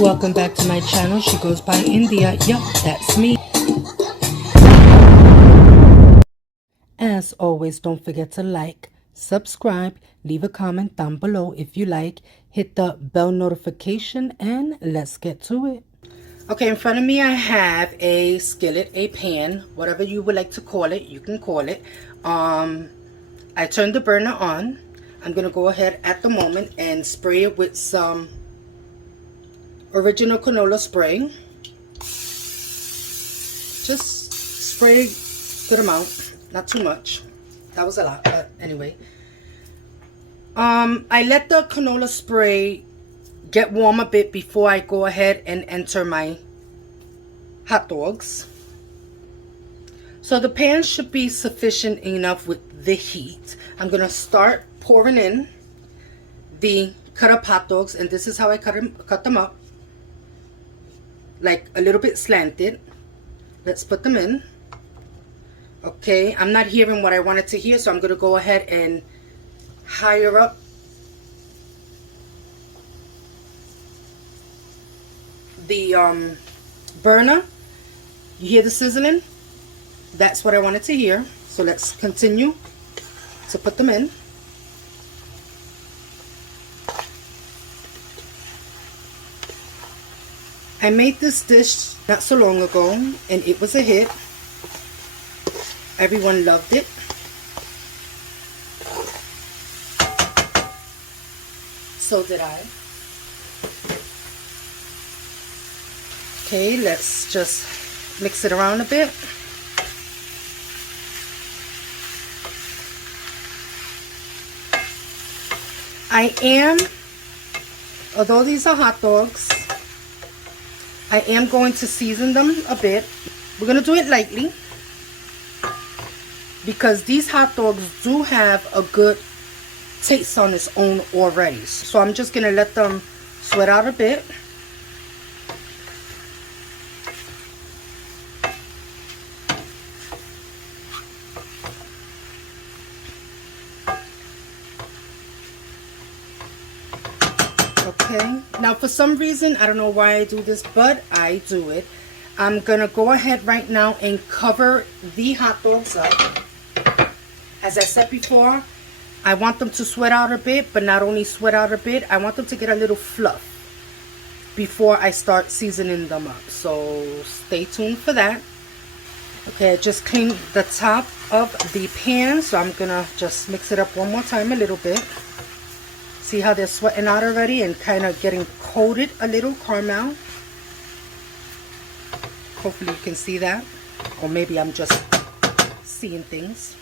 Welcome back to my channel. She goes by India. Yup, that's me. As always, don't forget to like, subscribe, leave a comment down below if you like, hit the bell notification, and let's get to it. Okay, in front of me I have a skillet, a pan, whatever you would like to call it, you can call it. I turned the burner on. I'm going to go ahead at the moment and spray it with some original canola spray. Just spray good amount, not too much. That was a lot, but anyway. I let the canola spray get warm a bit before I go ahead and enter my hot dogs. So the pan should be sufficient enough with the heat. I'm gonna start pouring in the cut up hot dogs, and this is how I cut them up. Like a little bit slanted. Let's put them in. Okay, I'm not hearing what I wanted to hear, so I'm going to go ahead and higher up the burner. You hear the sizzling? That's what I wanted to hear. So let's continue to put them in. I made this dish not so long ago, and it was a hit. Everyone loved it. So did I. Okay, let's just mix it around a bit. Although these are hot dogs, I am going to season them a bit. We're going to do it lightly because these hot dogs do have a good taste on its own already. So I'm just going to let them sweat out a bit. Okay, now for some reason, I don't know why I do this, but I do it. I'm gonna go ahead right now and cover the hot dogs up. As I said before, I want them to sweat out a bit, but not only sweat out a bit, I want them to get a little fluff before I start seasoning them up. So stay tuned for that. Okay, I just cleaned the top of the pan, so I'm gonna just mix it up one more time a little bit. See how they're sweating out already and kind of getting coated a little caramel. Hopefully you can see that, or maybe I'm just seeing things.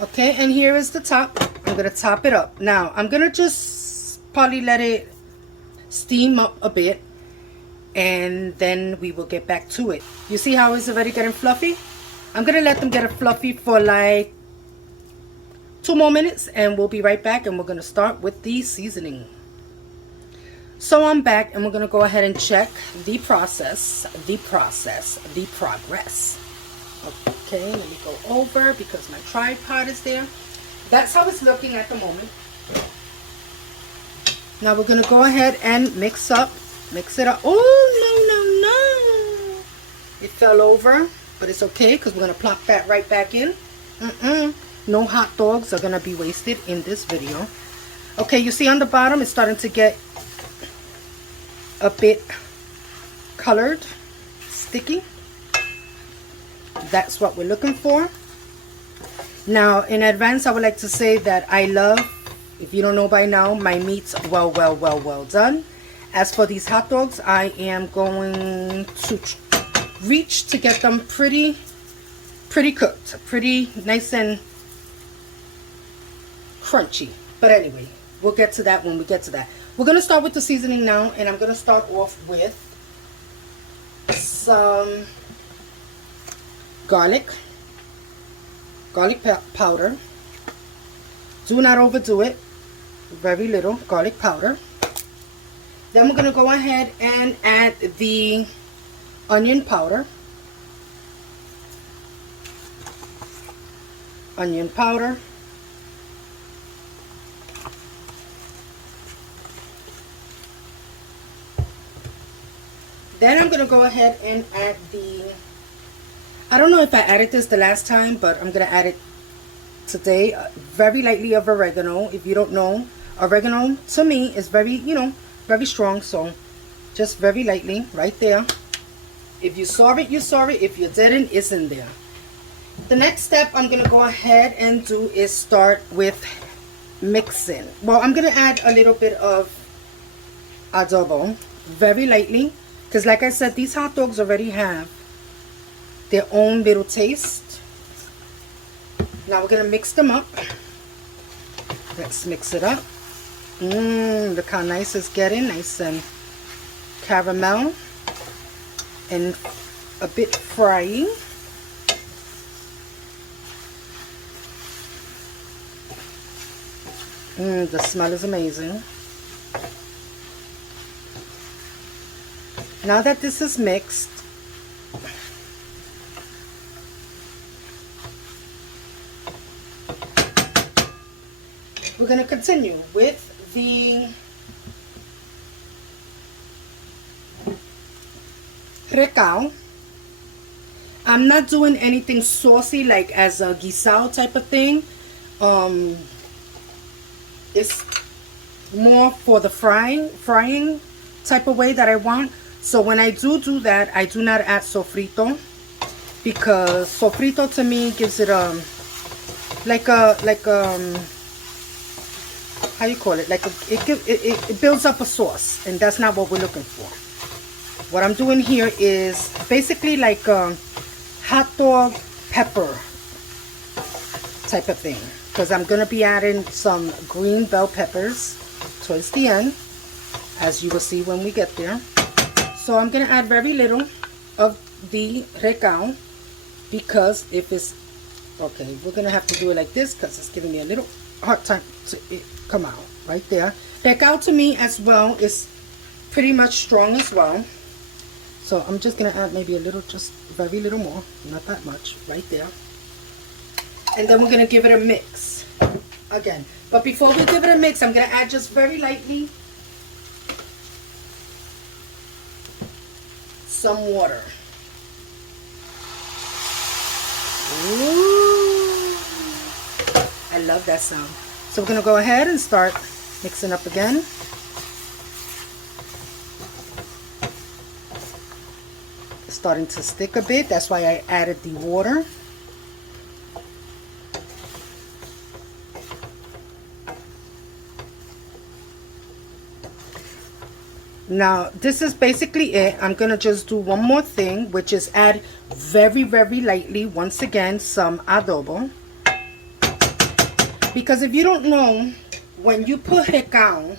Okay, and here is the top. I'm gonna top it up. Now I'm gonna just probably let it steam up a bit, and then we will get back to it. You see how it's already getting fluffy? I'm gonna let them get it fluffy for like 2 more minutes, and we'll be right back, and we're going to start with the seasoning. So I'm back, and we're going to go ahead and check the progress. Okay, let me go over because my tripod is there. That's how it's looking at the moment. Now we're going to go ahead and mix it up. Oh, no. It fell over, but it's okay because we're going to plop that right back in. No hot dogs are going to be wasted in this video. Okay, you see on the bottom it's starting to get a bit colored, sticky. That's what we're looking for. Now, in advance, I would like to say that I love, if you don't know by now, my meats well done. As for these hot dogs, I am going to reach to get them pretty cooked, pretty nice and crunchy. But anyway, we'll get to that when we get to that. We're going to start with the seasoning now, and I'm going to start off with some garlic powder. Do not overdo it. Very little garlic powder. Then we're going to go ahead and add the onion powder. onion powder. Then I'm going to go ahead and add I don't know if I added this the last time, but I'm going to add it today. Very lightly of oregano. If you don't know, oregano to me is very, very strong. So just very lightly right there. If you saw it, you saw it. If you didn't, it's in there. The next step I'm going to go ahead and do is start with mixing. Well, I'm going to add a little bit of adobo very lightly. Because like I said, these hot dogs already have their own little taste. Now we're going to mix them up. Let's mix it up. Look how nice it's getting. Nice and caramel. And a bit frying. The smell is amazing. Now that this is mixed, we're going to continue with the recao. I'm not doing anything saucy like as a guisado type of thing. It's more for the frying type of way that I want. So when I do that, I do not add sofrito, because sofrito to me gives it like how you call it, it builds up a sauce, and that's not what we're looking for. What I'm doing here is basically like a hot dog pepper type of thing, because I'm gonna be adding some green bell peppers towards the end, as you will see when we get there. So I'm going to add very little of the recao, because if it's, okay, we're going to have to do it like this because it's giving me a little hard time to come out right there. Recao to me as well is pretty much strong as well. So I'm just going to add maybe a little, just very little more, not that much, right there. And then we're going to give it a mix again. But before we give it a mix, I'm going to add just very lightly some water. Ooh, I love that sound. So we're going to go ahead and start mixing up again. It's starting to stick a bit. That's why I added the water. Now this is basically it. I'm gonna just do one more thing, which is add very lightly once again some adobo, because if you don't know, when you put recao,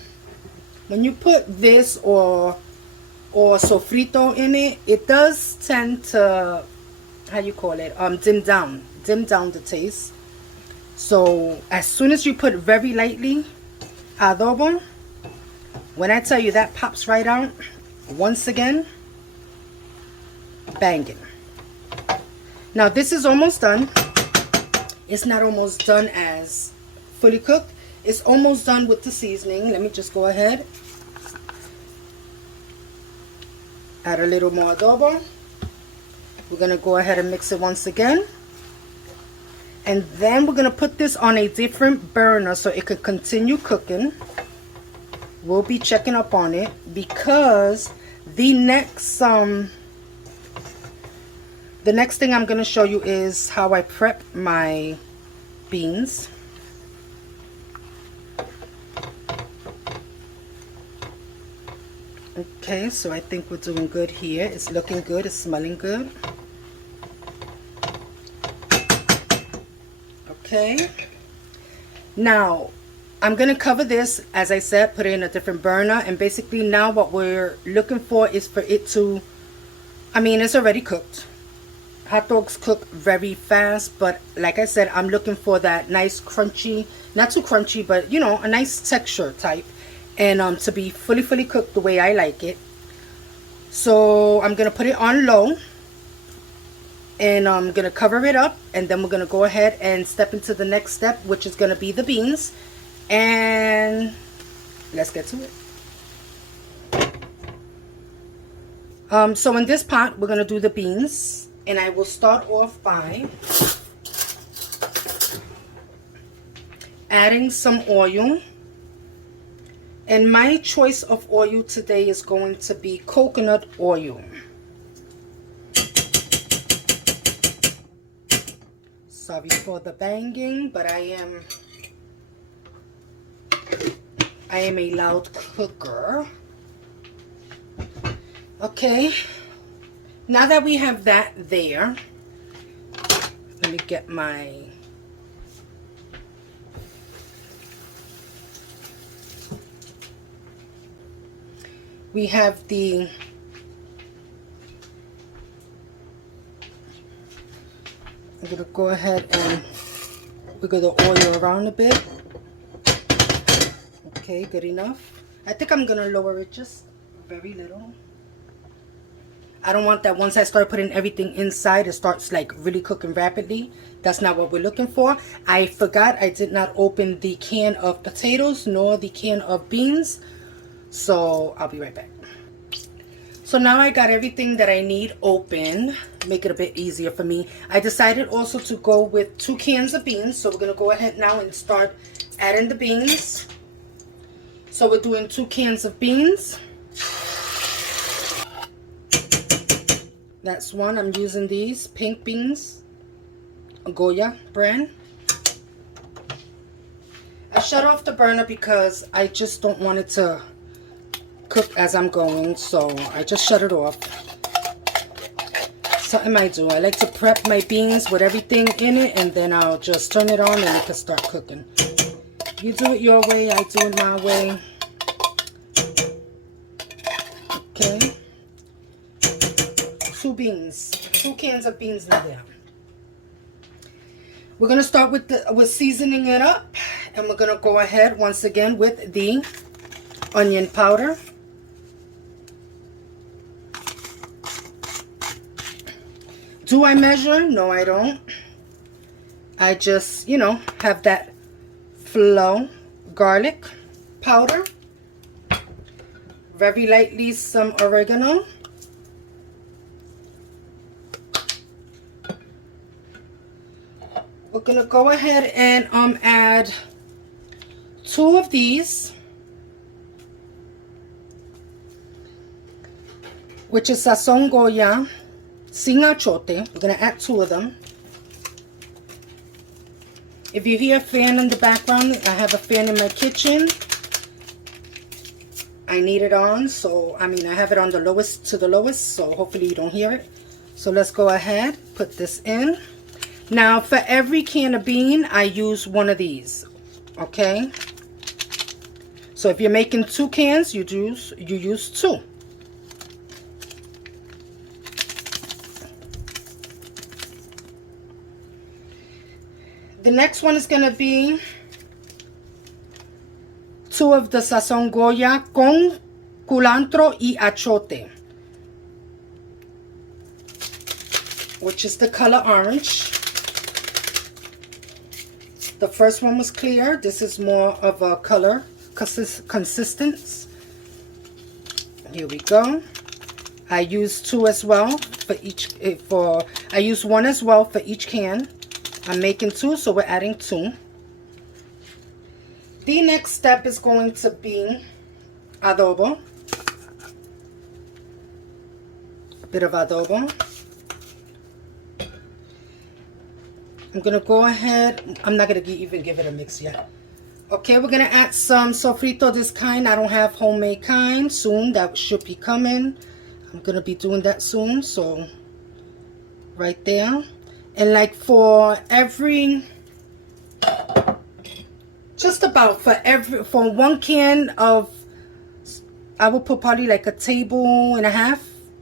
when you put this or sofrito in it, it does tend to, how you call it, dim down the taste. So as soon as you put very lightly adobo, when I tell you that pops right out, once again, banging. Now this is almost done. It's not almost done as fully cooked. It's almost done with the seasoning. Let me just go ahead. Add a little more adobo. We're going to go ahead and mix it once again. And then we're going to put this on a different burner so it could continue cooking. We'll be checking up on it, because the next thing I'm going to show you is how I prep my beans. Okay, so I think we're doing good here. It's looking good. It's smelling good. Okay. Now, I'm going to cover this, as I said, put it in a different burner. And basically now what we're looking for is for it to, I mean, it's already cooked. Hot dogs cook very fast. But like I said, I'm looking for that nice crunchy, not too crunchy, but you know, a nice texture type. And to be fully cooked the way I like it. So I'm going to put it on low. And I'm going to cover it up, and then we're going to go ahead and step into the next step, which is going to be the beans. And let's get to it. So in this pot, we're going to do the beans, and I will start off by adding some oil. And my choice of oil today is going to be coconut oil. Sorry for the banging, but I am a loud cooker. Okay, now that we have that there, let me get my we have the I'm going to go ahead and wiggle the oil around a bit. Okay, good enough. I think I'm going to lower it just very little. I don't want that once I start putting everything inside, it starts like really cooking rapidly. That's not what we're looking for. I forgot I did not open the can of potatoes nor the can of beans. So I'll be right back. So now I got everything that I need open, make it a bit easier for me. I decided also to go with 2 cans of beans. So we're going to go ahead now and start adding the beans. So we're doing 2 cans of beans. That's one. I'm using these pink beans, Goya brand. I shut off the burner because I just don't want it to cook as I'm going, so I just shut it off. Something I do. I like to prep my beans with everything in it, and then I'll just turn it on and it can start cooking. You do it your way, I do it my way. Okay. 2 cans of beans in there. We're gonna start with seasoning it up, and we're gonna go ahead once again with the onion powder. Do I measure? No, I don't. I just, you know, have that flow. Garlic powder. Very lightly some oregano. We're going to go ahead and add 2 of these, which is Sazón Goya. Sin achote. We're going to add 2 of them. If you hear a fan in the background, I have a fan in my kitchen. I need it on, so I have it on the lowest to the lowest, so hopefully you don't hear it. So let's go ahead, put this in. Now for every can of bean, I use 1 of these. Okay? So if you're making 2 cans, you use 2. The next one is going to be 2 of the Sazón Goya con culantro y achote, which is the color orange. The first one was clear. This is more of a color consistence. Here we go. I use 2 as well for each. I use 1 as well for each can. I'm making 2, so we're adding 2. The next step is going to be adobo. A bit of adobo. I'm going to go ahead. I'm not going to even give it a mix yet. Okay, we're going to add some sofrito this kind. I don't have homemade kind. Soon, that should be coming. I'm going to be doing that soon. So, right there. And like for every, just about for 1 can of, I will put probably like a tablespoon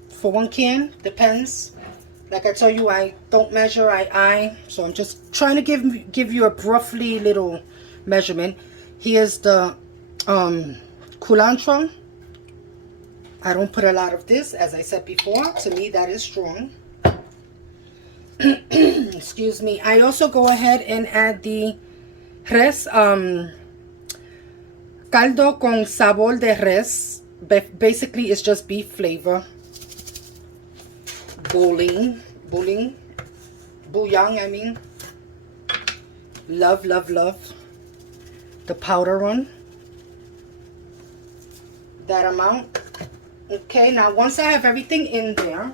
for 1 can. Depends. Like I told you, I don't measure, I eye. So I'm just trying to give you a roughly little measurement. Here's the culantro. I don't put a lot of this, as I said before. To me, that is strong. excuse me, I also go ahead and add the res, caldo con sabor de res. Basically, it's just beef flavor. Bouillon, I mean. Love, love, love. The powder one. That amount. Okay, now once I have everything in there,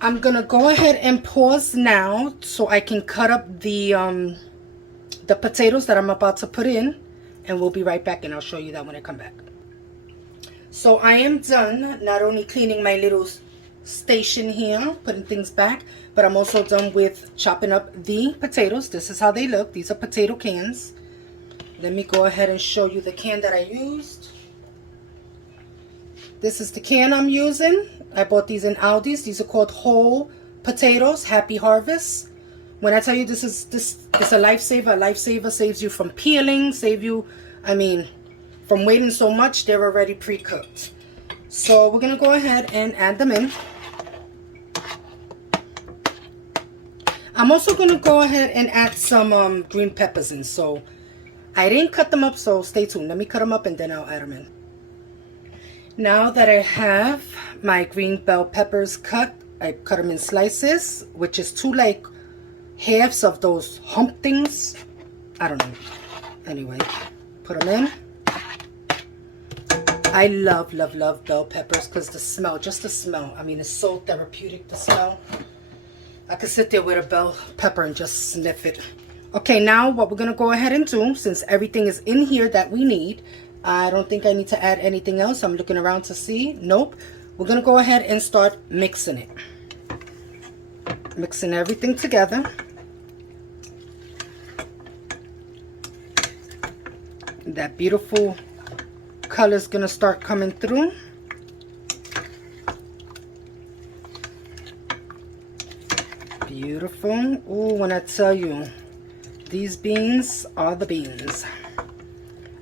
I'm gonna go ahead and pause now so I can cut up the potatoes that I'm about to put in, and we'll be right back, and I'll show you that when I come back. So I am done not only cleaning my little station here, putting things back, but I'm also done with chopping up the potatoes. This is how they look. These are potato cans. Let me go ahead and show you the can that I used. This is the can I'm using. I bought these in Aldi's. These are called whole potatoes, Happy Harvest. When I tell you this is a lifesaver. A lifesaver saves you from peeling, from waiting so much. They're already pre-cooked. So we're gonna go ahead and add them in. I'm also gonna go ahead and add some green peppers in. So I didn't cut them up, so stay tuned. Let me cut them up and then I'll add them in. Now that I have my green bell peppers cut, I cut them in slices, which is 2 like halves of those hump things. I don't know. Anyway, put them in. I love, love, love bell peppers because the smell, just the smell. I mean, it's so therapeutic, the smell. I could sit there with a bell pepper and just sniff it. Okay, now what we're going to go ahead and do, since everything is in here that we need, I don't think I need to add anything else. I'm looking around to see. Nope. We're going to go ahead and start mixing it. Mixing everything together. That beautiful color is going to start coming through. Beautiful. Oh, when I tell you, these beans are the beans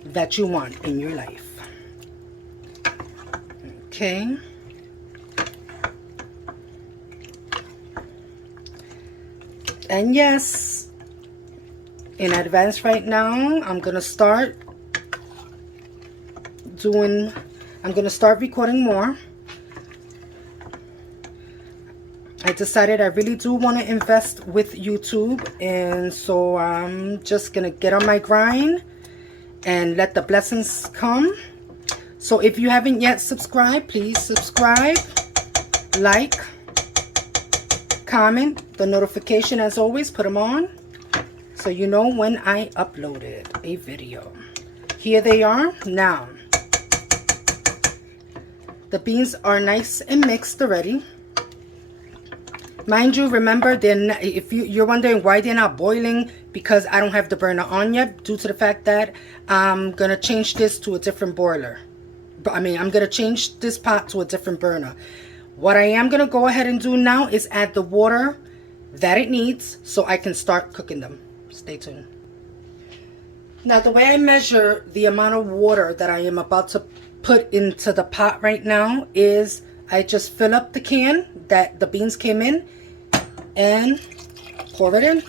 that you want in your life. Okay. And yes, in advance right now, I'm going to start recording more. I decided I really do want to invest with YouTube, and so I'm just gonna get on my grind and let the blessings come. So if you haven't yet subscribed, please subscribe, like, comment, the notification as always, put them on so you know when I uploaded a video. Here they are. Now the beans are nice and mixed already. Mind you, remember, if you're wondering why they're not boiling, because I don't have the burner on yet, due to the fact that I'm going to change this to a different boiler. I'm going to change this pot to a different burner. What I am going to go ahead and do now is add the water that it needs so I can start cooking them. Stay tuned. Now, the way I measure the amount of water that I am about to put into the pot right now is I just fill up the can that the beans came in and pour it in.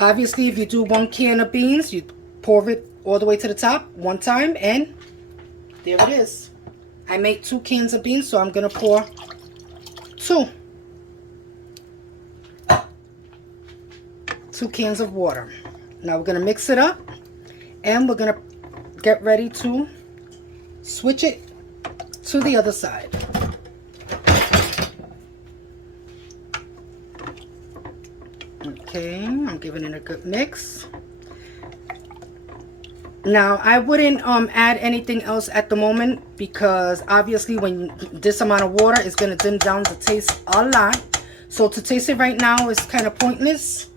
Obviously, if you do 1 can of beans, you pour it all the way to the top one time, and there it is. I made 2 cans of beans, so I'm going to pour 2 cans of water. Now we're going to mix it up, and we're going to get ready to switch it to the other side. Okay, I'm giving it a good mix. Now I wouldn't add anything else at the moment, because obviously when this amount of water is going to dim down the taste a lot. So to taste it right now is kind of pointless.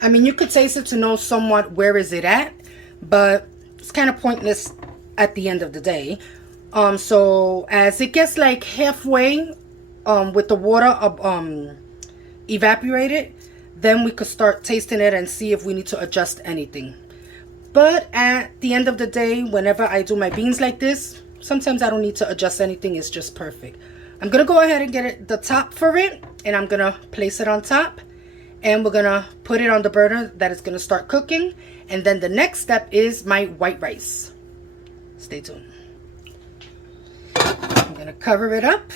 I mean, you could taste it to know somewhat where is it at, but it's kind of pointless at the end of the day. So as it gets like halfway with the water evaporated, then we could start tasting it and see if we need to adjust anything. But at the end of the day, whenever I do my beans like this, Sometimes I don't need to adjust anything. It's just perfect. I'm going to go ahead and get the top for it. And I'm going to place it on top. And we're going to put it on the burner that is going to start cooking. And then the next step is my white rice. Stay tuned. I'm going to cover it up.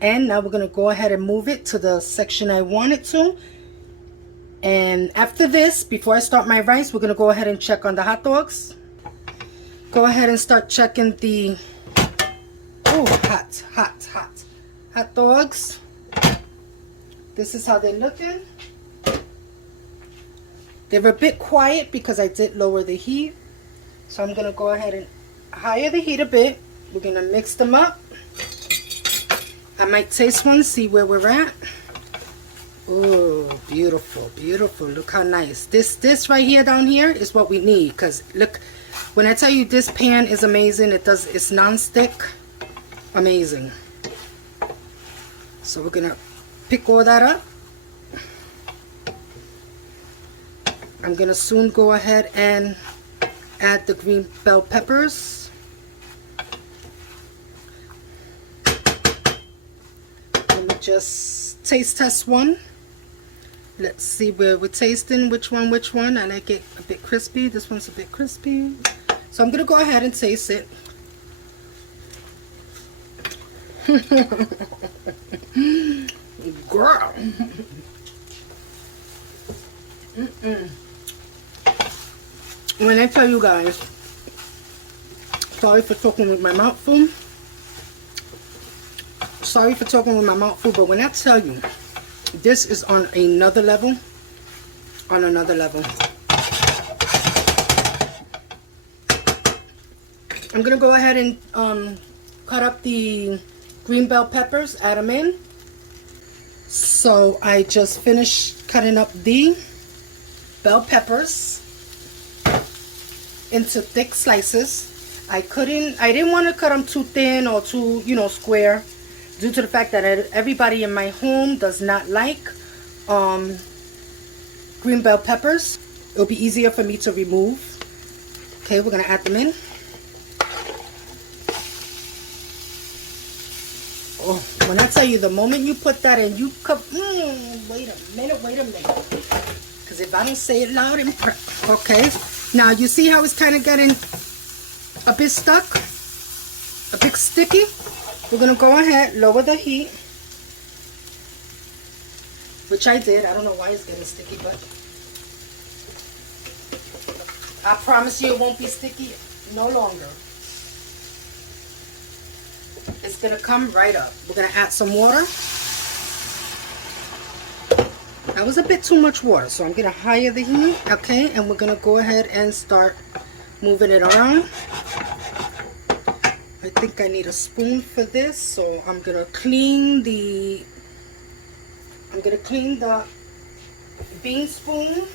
And now we're going to go ahead and move it to the section I want it to. And after this, before I start my rice, we're going to go ahead and check on the hot dogs. Go ahead and start checking the hot dogs. This is how they're looking. They're a bit quiet because I did lower the heat. So I'm going to go ahead and higher the heat a bit. We're going to mix them up. I might taste one, see where we're at. Oh, beautiful, beautiful. Look how nice. This right here down here is what we need. Because look, when I tell you this pan is amazing, it's non-stick. Amazing. So we're going to pick all that up. I'm going to soon go ahead and add the green bell peppers. Let me just taste test one. Let's see where we're tasting, which one. I like it a bit crispy. This one's a bit crispy. So I'm going to go ahead and taste it. Girl. When I tell you guys, sorry for talking with my mouth full. Sorry for talking with my mouth full, but when I tell you, this is on another level. On another level. I'm going to go ahead and cut up the green bell peppers, add them in. So I just finished cutting up the bell peppers into thick slices. I didn't want to cut them too thin or too, square, due to the fact that everybody in my home does not like green bell peppers. It'll be easier for me to remove. Okay, we're going to add them in. Oh, when I tell you, the moment you put that in, you cook. Wait a minute. Because if I don't say it loud and okay. Now, you see how it's kind of getting a bit stuck? A bit sticky? We're going to go ahead, lower the heat. Which I did. I don't know why it's getting sticky, but I promise you it won't be sticky no longer. It's going to come right up. We're going to add some water. That was a bit too much water, so I'm going to higher the heat. Okay, and we're going to go ahead and start moving it around. I think I need a spoon for this, so I'm going to clean the bean spoon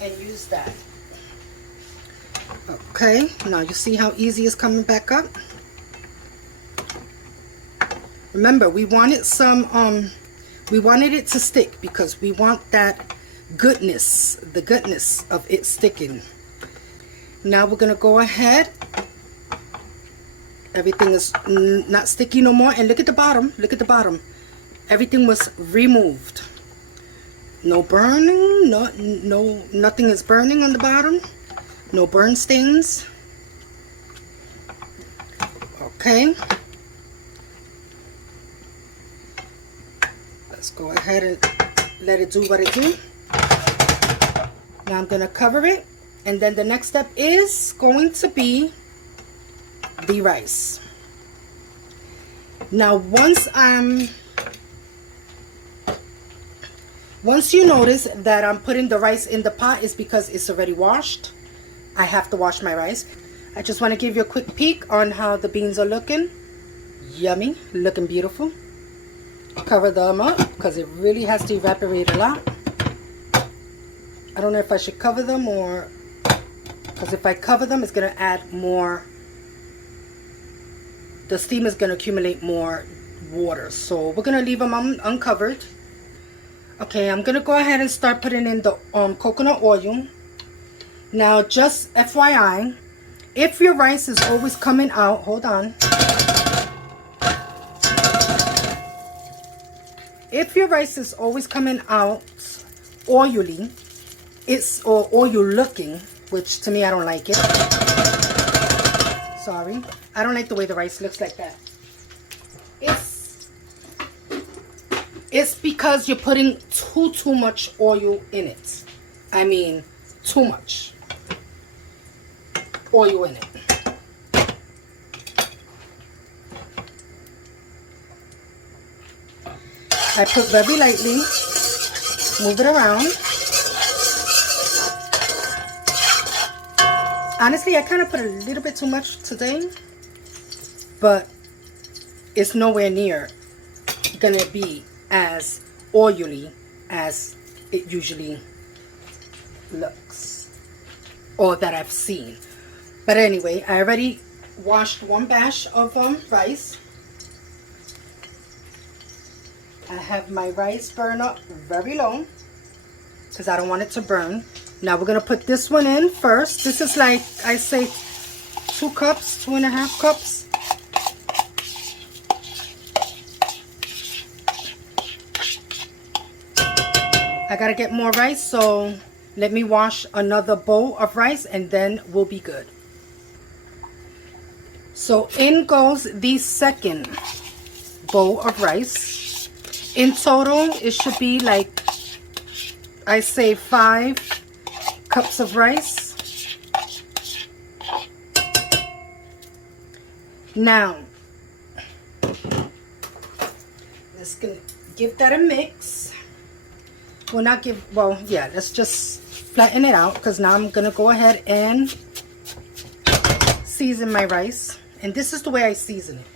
and use that. Okay, now you see how easy it's coming back up. Remember, we wanted it to stick because we want that goodness, the goodness of it sticking. Now we're going to go ahead. Everything is not sticky no more. And look at the bottom. Look at the bottom. Everything was removed. No burning. Nothing is burning on the bottom. No burn stains. Okay. Let's go ahead and let it do what it do. Now I'm going to cover it. And then the next step is going to be the rice. Now once you notice that I'm putting the rice in the pot, is because it's already washed. I have to wash my rice. I just want to give you a quick peek on how the beans are looking. Yummy, looking beautiful. Cover them up because it really has to evaporate a lot. I don't know if I should cover them, or because if I cover them, it's going to add more. The steam is going to accumulate more water, so we're going to leave them uncovered. Okay, I'm going to go ahead and start putting in the coconut oil. Now, just FYI, if your rice is always coming out, hold on. If your rice is always coming out oily, or oil looking, which to me I don't like it. Sorry, I don't like the way the rice looks like that. It's because you're putting too much oil in it. I mean, too much oil in it. I put very lightly, move it around. Honestly, I kind of put a little bit too much today, but it's nowhere near gonna be as oily as it usually looks, or that I've seen. But anyway, I already washed one batch of rice. I have my rice burn up very low because I don't want it to burn. Now we're going to put this one in first. This is like, I say, 2 cups, 2.5 cups. I got to get more rice, so let me wash another bowl of rice and then we'll be good. So in goes the second bowl of rice. In total, it should be like, I say, 5 cups of rice. Now, let's give that a mix. Well, not give, well, yeah, let's just flatten it out because now I'm going to go ahead and season my rice. And this is the way I season it.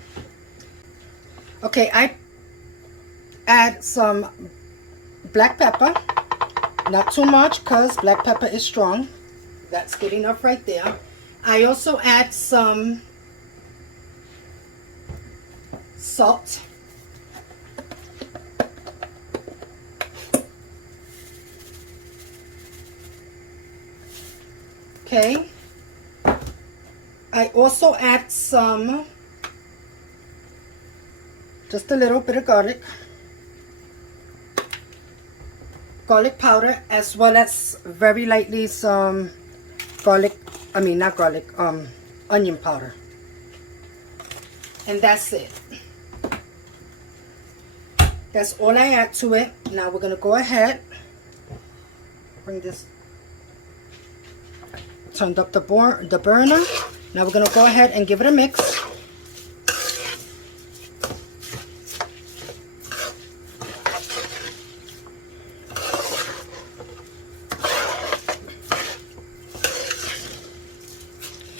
Okay, I add some black pepper. Not too much because black pepper is strong. That's good enough right there. I also add some salt. Okay. I also add some, just a little bit of garlic powder, as well as very lightly some onion powder. And that's it. That's all I add to it. Now we're going to go ahead, bring this, turned up the burner. Now we're going to go ahead and give it a mix.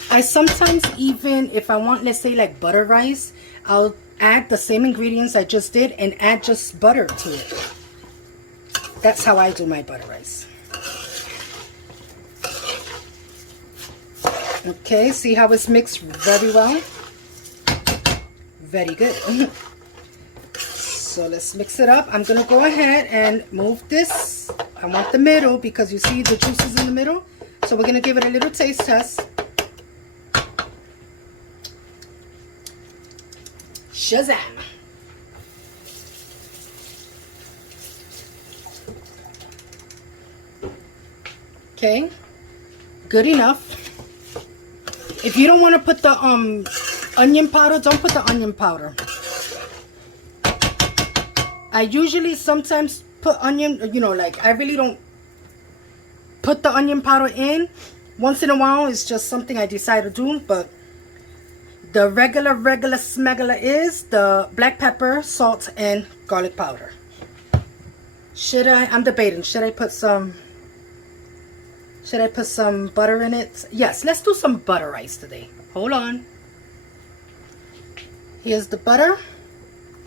I sometimes, even if I want, let's say like butter rice, I'll add the same ingredients I just did and add just butter to it. That's how I do my butter rice. Okay, see how it's mixed very well? Very good. So let's mix it up. I'm going to go ahead and move this. I want the middle because you see the juices in the middle. So we're going to give it a little taste test. Shazam! Okay, good enough. If you don't want to put the onion powder, don't put the onion powder. I usually sometimes put onion, you know, like I really don't put the onion powder in. Once in a while, it's just something I decide to do, but the regular smegular is the black pepper, salt, and garlic powder. I'm debating, should I put some butter in it? Yes, let's do some butter rice today. Hold on. Here's the butter.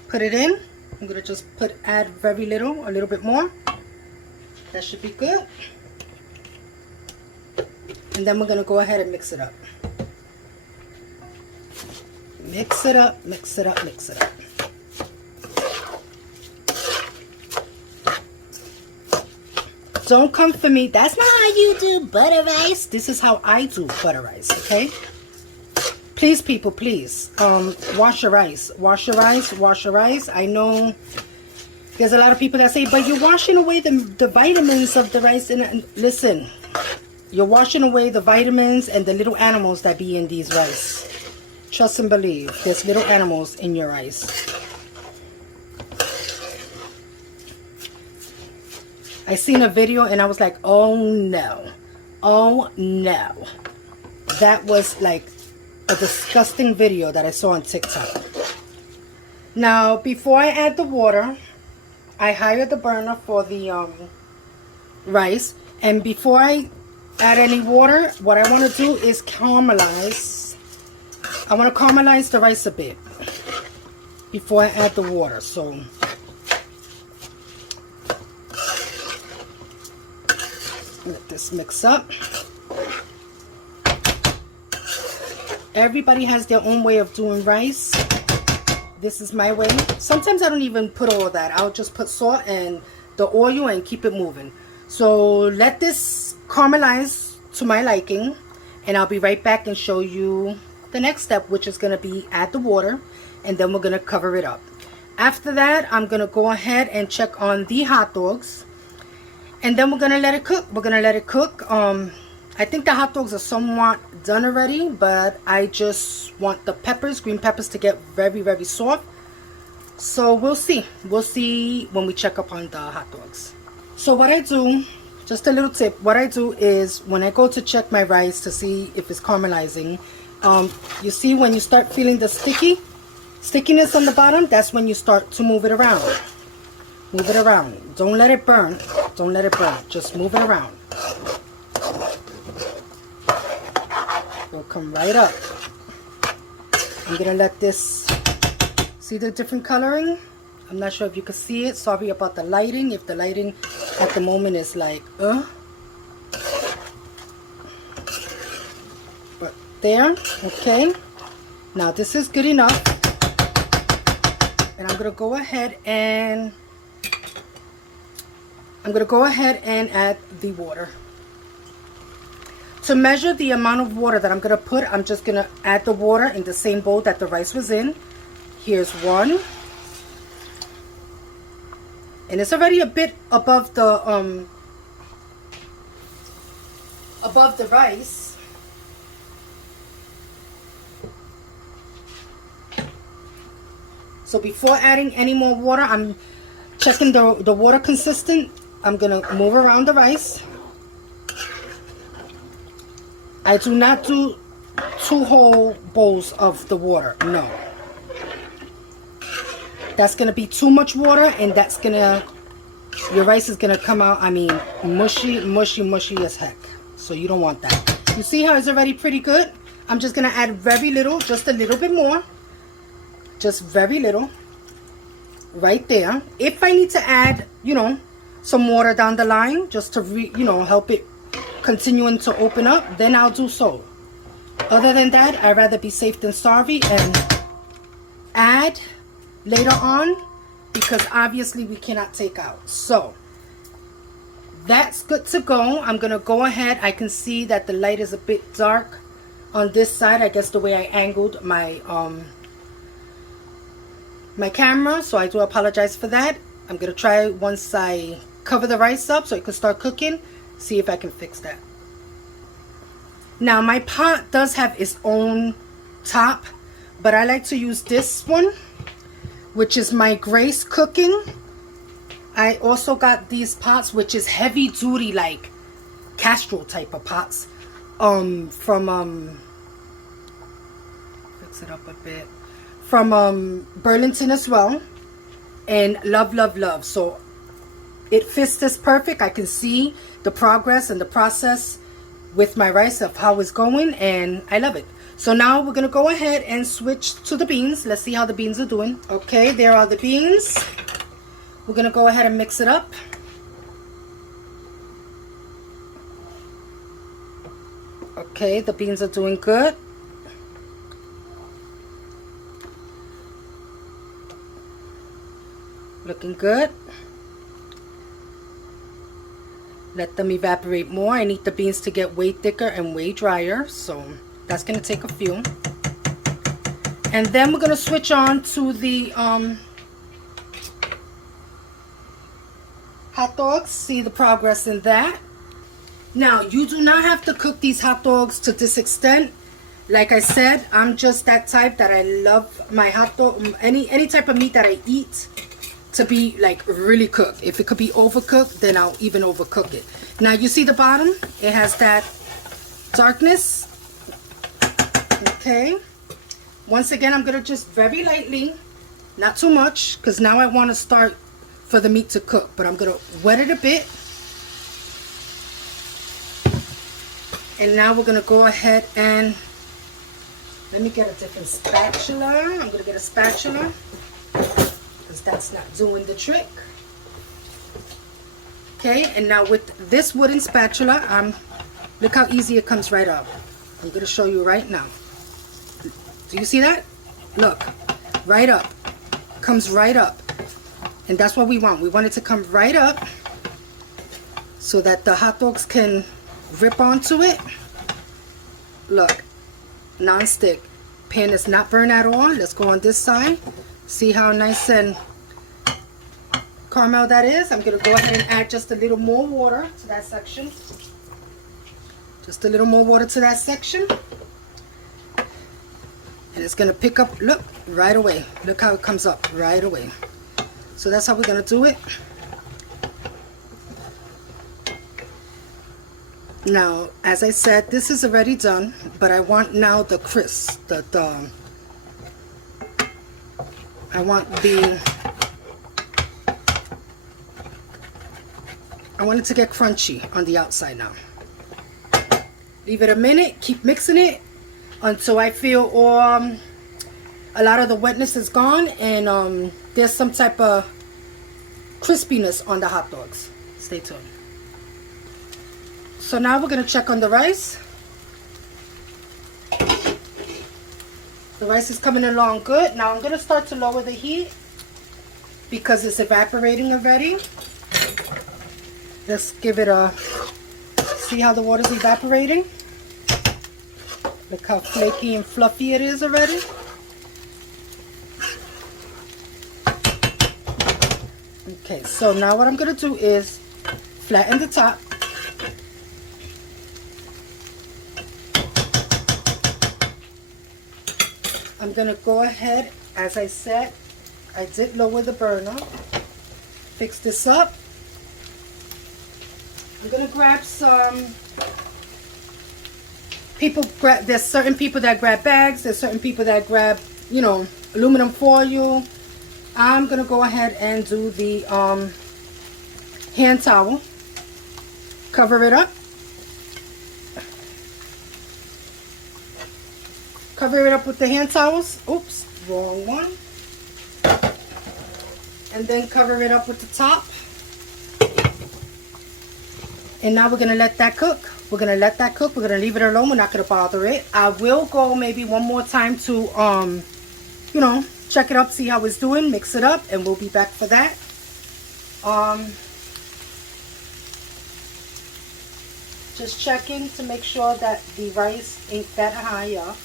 Put it in. I'm going to just add very little, a little bit more. That should be good. And then we're going to go ahead and mix it up. Mix it up, mix it up, mix it up. Don't come for me. That's not how you do butter rice. This is how I do butter rice, okay? Please, people, please, wash your rice. Wash your rice, wash your rice. I know there's a lot of people that say, but you're washing away the vitamins of the rice. And listen, you're washing away the vitamins and the little animals that be in these rice. Trust and believe, there's little animals in your rice. I seen a video and I was like, oh no. Oh no. That was like a disgusting video that I saw on TikTok. Now, before I add the water, I hired the burner for the rice. And before I add any water, what I want to do is caramelize. I want to caramelize the rice a bit before I add the water. So let this mix up. Everybody has their own way of doing rice. This is my way. Sometimes I don't even put all that. I'll just put salt and the oil and keep it moving. So let this caramelize to my liking, and I'll be right back and show you the next step, which is going to be add the water, and then we're going to cover it up. After that, I'm going to go ahead and check on the hot dogs, and then we're going to let it cook. We're going to let it cook. I think the hot dogs are somewhat done already, but I just want the peppers, green peppers, to get very, very soft. So we'll see. We'll see when we check up on the hot dogs. So what I do, just a little tip, what I do is when I go to check my rice to see if it's caramelizing, you see when you start feeling the stickiness on the bottom, that's when you start to move it around. Move it around. Don't let it burn. Don't let it burn. Just move it around. It'll come right up. I'm gonna let this, see the different coloring? I'm not sure if you can see it. Sorry about the lighting. If the lighting at the moment is like, but there, okay. Now this is good enough. And I'm gonna go ahead and add the water. To measure the amount of water that I'm going to put, I'm just going to add the water in the same bowl that the rice was in. Here's one. And it's already a bit above the rice. So before adding any more water, I'm checking the water consistent. I'm going to move around the rice. I do not do 2 whole bowls of the water, no. That's going to be too much water, and that's going to, your rice is going to come out, I mean, mushy, mushy, mushy as heck. So you don't want that. You see how it's already pretty good? I'm just going to add very little, just a little bit more. Just very little. Right there. If I need to add, you know, some water down the line, just to, help it continuing to open up, then I'll do so. Other than that, I'd rather be safe than sorry and add later on, because obviously we cannot take out. So that's good to go. I'm gonna go ahead. I can see that the light is a bit dark on this side. I guess the way I angled my my camera, so I do apologize for that. I'm gonna try once I cover the rice up so it can start cooking. See if I can fix that. Now my pot does have its own top, but I like to use this one, which is my Grace Cooking. I also got these pots, which is heavy duty, like Castrol type of pots, from fix it up a bit, from Burlington as well, and love. So it fits this perfect. I can see the progress and the process with my rice of how it's going, and I love it. So now we're gonna go ahead and switch to the beans. Let's see how the beans are doing. Okay, there are the beans. We're gonna go ahead and mix it up. Okay, the beans are doing good. Looking good. Let them evaporate more. I need the beans to get way thicker and way drier, so that's going to take a few. And then we're gonna switch on to the hot dogs. See the progress in that. Now, you do not have to cook these hot dogs to this extent. Like I said, I'm just that type that I love my hot dog, any type of meat that I eat, to be like really cooked. If it could be overcooked, then I'll even overcook it. Now you see the bottom, it has that darkness. Okay, once again, I'm gonna just very lightly, not too much, because now I want to start for the meat to cook, but I'm gonna wet it a bit. And now we're gonna go ahead and, let me get a different spatula. I'm gonna get a spatula, because that's not doing the trick. Okay, and now with this wooden spatula, look how easy it comes right up. I'm gonna show you right now. Do you see that? Look, right up, comes right up. And that's what we want. We want it to come right up so that the hot dogs can rip onto it. Look, non-stick. Pan is not burned at all. Let's go on this side. See how nice and caramel that is. I'm going to go ahead and add just a little more water to that section. Just a little more water to that section. And it's going to pick up, look, right away. Look how it comes up right away. So that's how we're going to do it. Now, as I said, this is already done, but I want now the crisp, I want it to get crunchy on the outside now. Leave it a minute, keep mixing it until I feel a lot of the wetness is gone and there's some type of crispiness on the hot dogs. Stay tuned. So now we're going to check on the rice. The rice is coming along good. Now I'm going to start to lower the heat because it's evaporating already. Let's give it a, see how the water's evaporating? Look how flaky and fluffy it is already. Okay, so now what I'm going to do is flatten the top. I'm going to go ahead, as I said, I did lower the burner. Fix this up. I'm going to grab some, there's certain people that grab bags, there's certain people that grab, you know, aluminum foil. I'm going to go ahead and do the hand towel. Cover it up. Cover it up with the hand towels. Oops, wrong one. And then cover it up with the top. And now we're going to let that cook. We're going to let that cook. We're going to leave it alone. We're not going to bother it. I will go maybe one more time to, you know, check it up, see how it's doing, mix it up, and we'll be back for that. Just checking to make sure that the rice ain't that high up.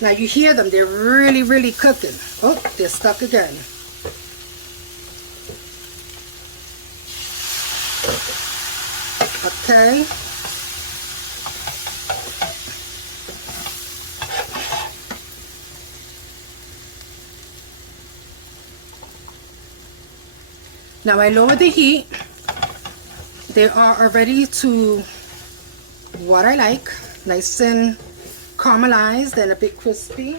Now you hear them, they're really, really cooking. Oh, they're stuck again. Okay. Now I lower the heat. They are already to what I like, nice and caramelized and a bit crispy.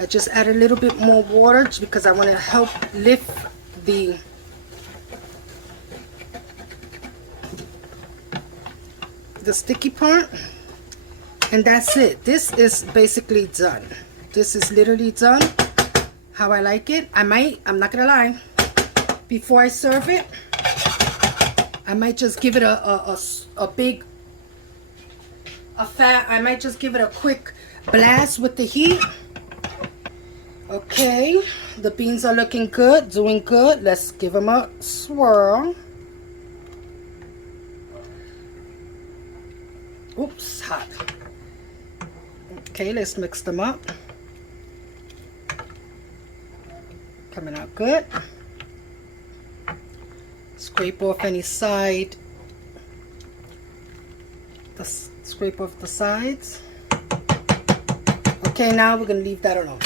I just add a little bit more water because I want to help lift the sticky part. And that's it. This is basically done. This is literally done how I like it. I'm not gonna lie, before I serve it, I might just give it I might just give it a quick blast with the heat. Okay, the beans are looking good, doing good. Let's give them a swirl. Oops, hot. Okay, let's mix them up. Coming out good. Scrape off any side. Scrape off the sides. Okay, now we're gonna leave that alone.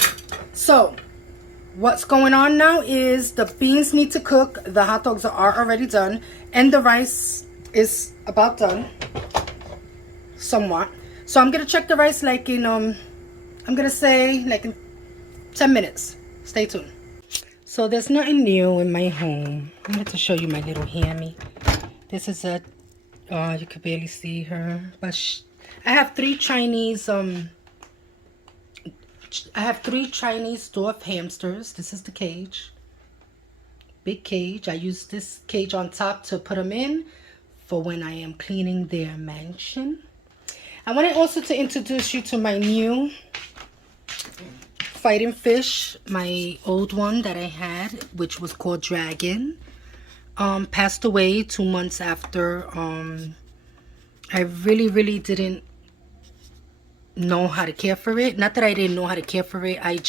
So, what's going on now is the beans need to cook. The hot dogs are already done, and the rice is about done, somewhat. So I'm gonna check the rice like in I'm gonna say like in 10 minutes. Stay tuned. So there's nothing new in my home. I'm going to show you my little hammy. This is a you could barely see her, but I have three Chinese dwarf hamsters. This is the cage. Big cage. I use this cage on top to put them in for when I am cleaning their mansion. I wanted also to introduce you to my new fighting fish. My old one that I had, which was called Dragon, passed away 2 months after. I really didn't know how to care for it. Not that I didn't know how to care for it. I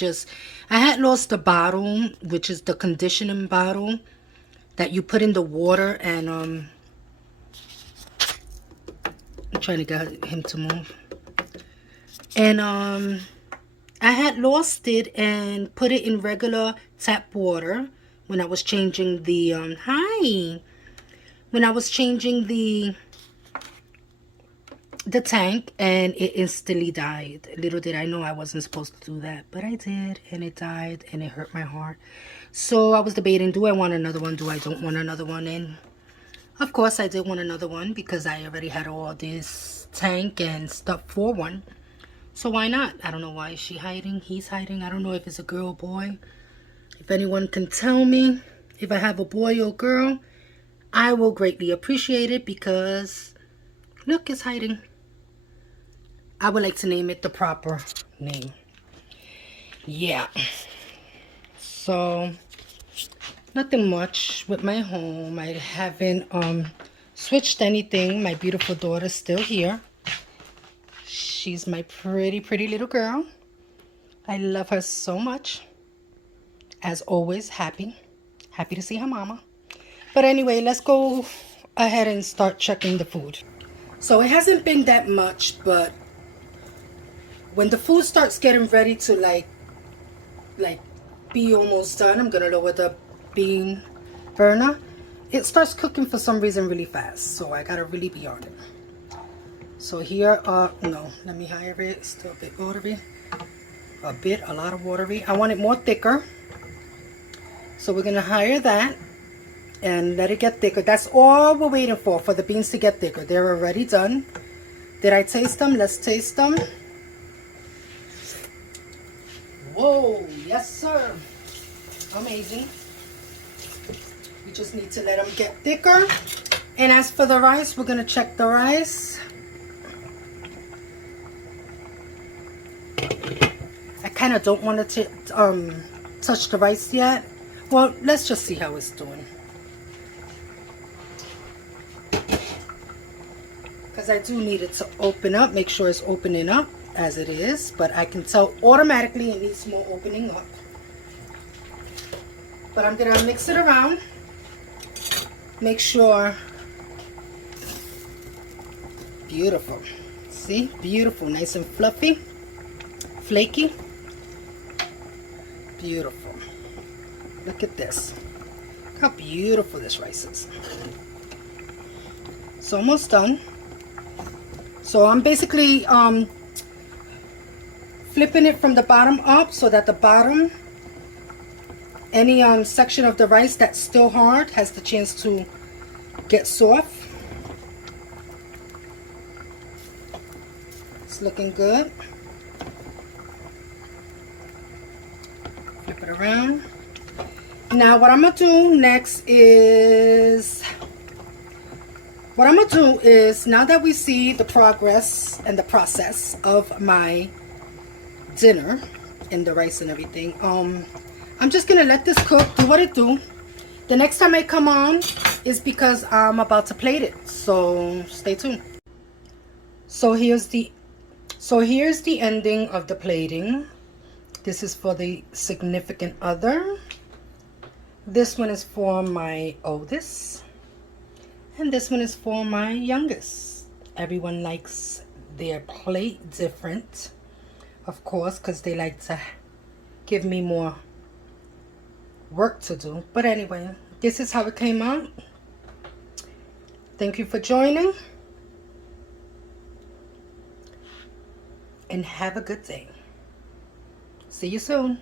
had lost the bottle, which is the conditioning bottle that you put in the water, and I'm trying to get him to move. And I had lost it and put it in regular tap water when I was changing the when I was changing the tank, and it instantly died. Little did I know I wasn't supposed to do that, but I did, and it died, and it hurt my heart. So I was debating, do I want another one, do I don't want another one? And of course I did want another one because I already had all this tank and stuff for one. So why not? I don't know why. Is she hiding? He's hiding. I don't know if it's a girl or boy. If anyone can tell me if I have a boy or girl, I will greatly appreciate it, because look, it's hiding. I would like to name it the proper name. Yeah. So nothing much with my home. I haven't switched anything. My beautiful daughter's still here. She's my pretty little girl. I love her so much. As always, happy to see her mama. But anyway, let's go ahead and start checking the food. So it hasn't been that much, but when the food starts getting ready to like be almost done, I'm gonna lower the bean burner. It starts cooking for some reason really fast, so I gotta really be on it. So here no, let me higher it. It's still a bit watery. A lot of watery. I want it more thicker. So we're gonna higher that and let it get thicker. That's all we're waiting for the beans to get thicker. They're already done. Did I taste them? Let's taste them. Whoa, yes sir. Amazing. We just need to let them get thicker. And as for the rice, we're gonna check the rice. I kind of don't want to touch the rice yet. Well, let's just see how it's doing. Because I do need it to open up. Make sure it's opening up as it is. But I can tell automatically it needs more opening up. But I'm going to mix it around. Make sure. Beautiful. See? Beautiful. Nice and fluffy. Flaky. Beautiful. Look at this. Look how beautiful this rice is. It's almost done. So I'm basically flipping it from the bottom up so that the bottom, any section of the rice that's still hard has the chance to get soft. It's looking good. Flip it around. Now what I'm going to do next is, now that we see the progress and the process of my dinner, and the rice and everything. I'm just gonna let this cook, do what it do. The next time I come on is because I'm about to plate it, so stay tuned. So here's the ending of the plating. This is for the significant other. This one is for my oldest, and this one is for my youngest. Everyone likes their plate different, of course, because they like to give me more work to do. But anyway, this is how it came out. Thank you for joining, and have a good day. See you soon.